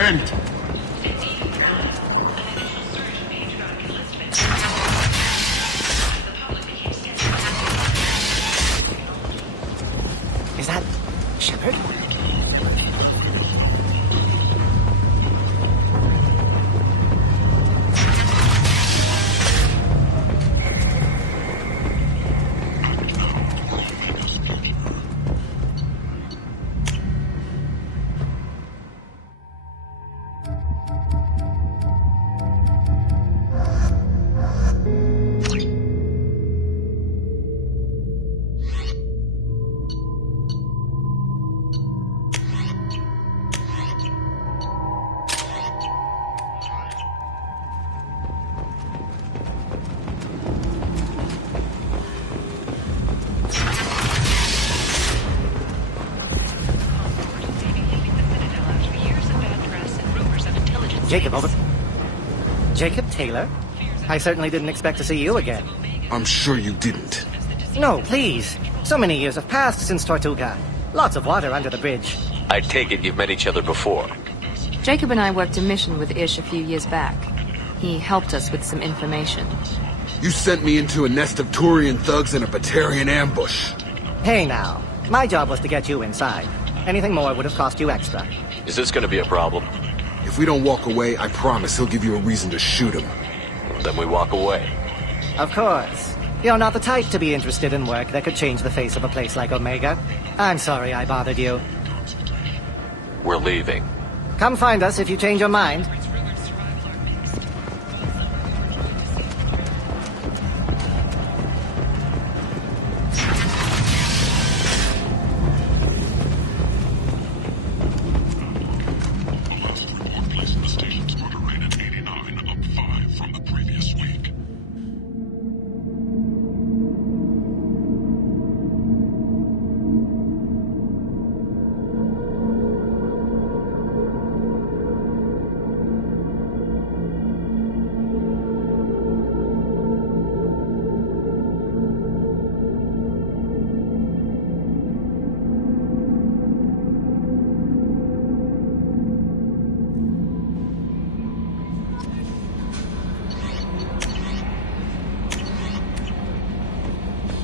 end. Is that Shepard? Jacob, over. Jacob Taylor? I certainly didn't expect to see you again. I'm sure you didn't. No, please. So many years have passed since Tortuga. Lots of water under the bridge. I take it you've met each other before. Jacob and I worked a mission with Ish a few years back. He helped us with some information. You sent me into a nest of Turian thugs in a Batarian ambush. Hey now, my job was to get you inside. Anything more would have cost you extra. Is this gonna be a problem? If we don't walk away, I promise he'll give you a reason to shoot him. Then we walk away. Of course. You're not the type to be interested in work that could change the face of a place like Omega. I'm sorry I bothered you. We're leaving. Come find us if you change your mind.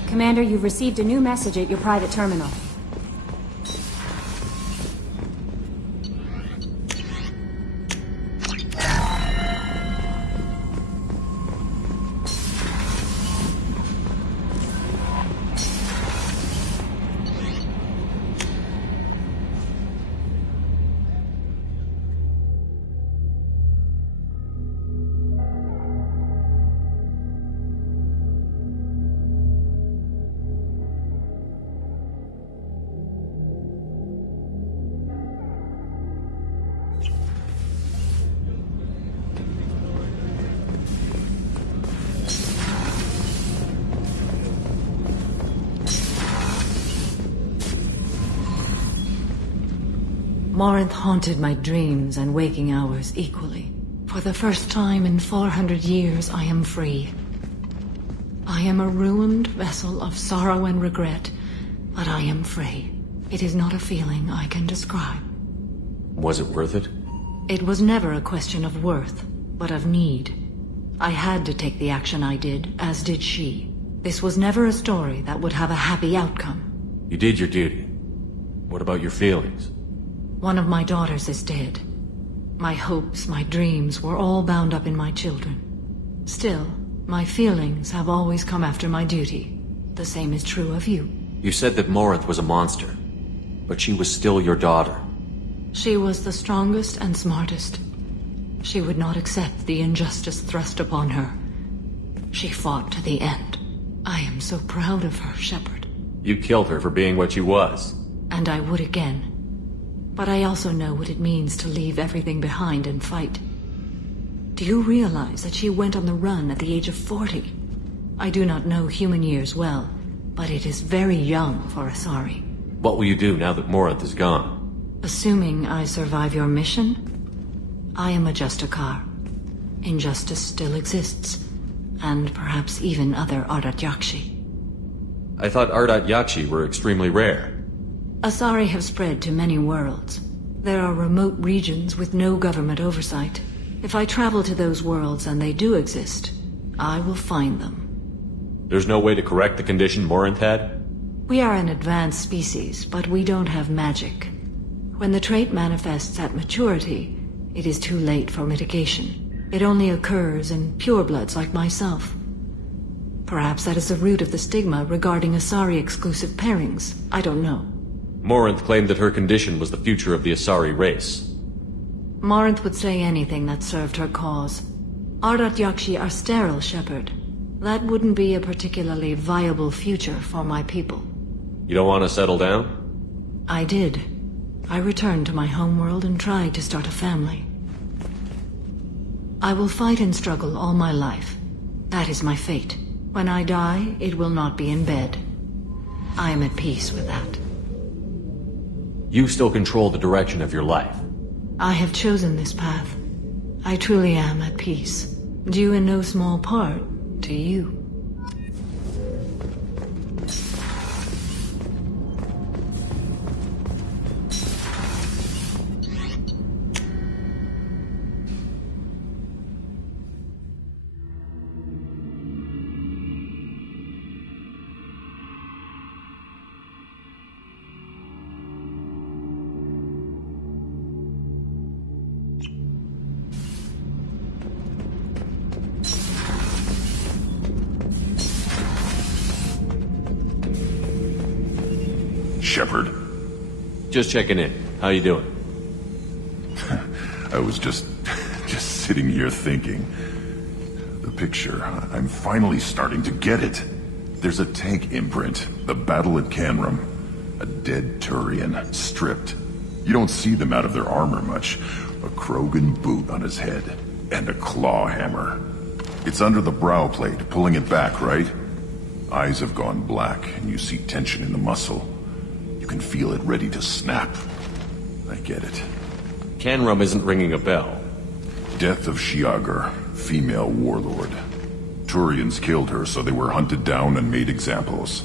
Commander, you've received a new message at your private terminal. Morinth haunted my dreams and waking hours equally. For the first time in 400 years, I am free. I am a ruined vessel of sorrow and regret, but I am free. It is not a feeling I can describe. Was it worth it? It was never a question of worth, but of need. I had to take the action I did, as did she. This was never a story that would have a happy outcome. You did your duty. What about your feelings? One of my daughters is dead. My hopes, my dreams were all bound up in my children. Still, my feelings have always come after my duty. The same is true of you. You said that Morinth was a monster, but she was still your daughter. She was the strongest and smartest. She would not accept the injustice thrust upon her. She fought to the end. I am so proud of her, Shepard. You killed her for being what she was. And I would again. But I also know what it means to leave everything behind and fight. Do you realize that she went on the run at the age of 40? I do not know human years well, but it is very young for Asari. What will you do now that Morinth is gone? Assuming I survive your mission, I am a Justicar. Injustice still exists, and perhaps even other Ardat Yakshi. I thought Ardat Yakshi were extremely rare. Asari have spread to many worlds. There are remote regions with no government oversight. If I travel to those worlds and they do exist, I will find them. There's no way to correct the condition Morinth had? We are an advanced species, but we don't have magic. When the trait manifests at maturity, it is too late for mitigation. It only occurs in purebloods like myself. Perhaps that is the root of the stigma regarding Asari-exclusive pairings. I don't know. Morinth claimed that her condition was the future of the Asari race. Morinth would say anything that served her cause. Ardat Yakshi are sterile, Shepard. That wouldn't be a particularly viable future for my people. You don't want to settle down? I did. I returned to my homeworld and tried to start a family. I will fight and struggle all my life. That is my fate. When I die, it will not be in bed. I am at peace with that. You still control the direction of your life. I have chosen this path. I truly am at peace. Due in no small part to you. Shepard. Just checking in. How you doing? I was just sitting here thinking. The picture, I'm finally starting to get it. There's a tank imprint, the battle at Canrum. A dead Turian, stripped. You don't see them out of their armor much. A Krogan boot on his head, and a claw hammer. It's under the brow plate, pulling it back, right? Eyes have gone black, and you see tension in the muscle. You can feel it ready to snap. I get it. Canrum isn't ringing a bell. Death of Shiagar, female warlord. Turians killed her, so they were hunted down and made examples.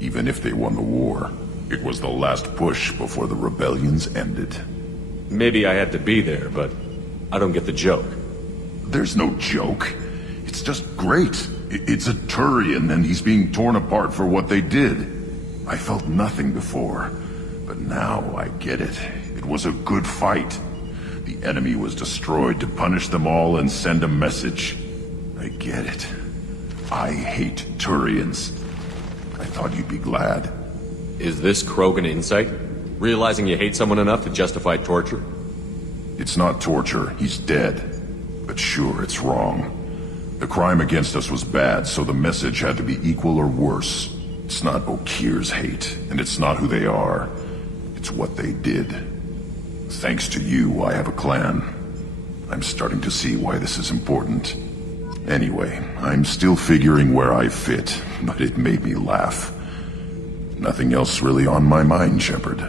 Even if they won the war, it was the last push before the rebellions ended. Maybe I had to be there, but I don't get the joke. There's no joke. It's just great. It's a Turian, and he's being torn apart for what they did. I felt nothing before, but now I get it. It was a good fight. The enemy was destroyed to punish them all and send a message. I get it. I hate Turians. I thought you'd be glad. Is this Krogan insight? Realizing you hate someone enough to justify torture? It's not torture. He's dead. But sure, it's wrong. The crime against us was bad, so the message had to be equal or worse. It's not Okeer's hate, and it's not who they are. It's what they did. Thanks to you, I have a clan. I'm starting to see why this is important. Anyway, I'm still figuring where I fit, but it made me laugh. Nothing else really on my mind, Shepard.